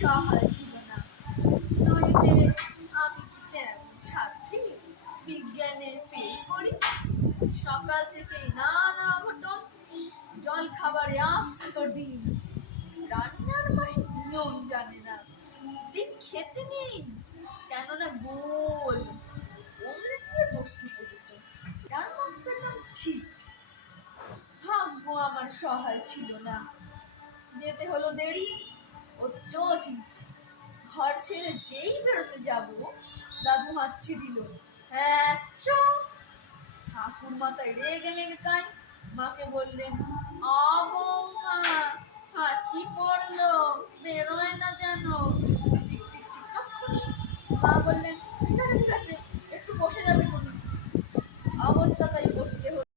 সহায় ছিল না। নইলে আমি কি তেমন ছাত্রী বিজ্ঞানে ফেল করি? সকাল থেকেই নানা অঘটন, জল খাবারে আস্ত ডিম, রান্নার মাসে নিয়ম জানে না, ডিম খেতে নেই কেননা গোল, ওমলে দিয়ে বসতে পড়ত, তার মাছ পেতাম ঠিক। ভাগ্য আমার সহায় ছিল না, যেতে হলো দেরি, অত্যধিক। ঘর ছেড়ে যেই বেরোতে যাব, দাদু হাঁচি দিল, হ্যাঁ চো। ঠাকুর মাথায় রেগে মেগে কান, মাকে বললেন, বৌমা হাঁচি পড়লো, বেরোয় না যেন। ঠিক ঠিক ঠিক তক্ষুনি মা বললেন,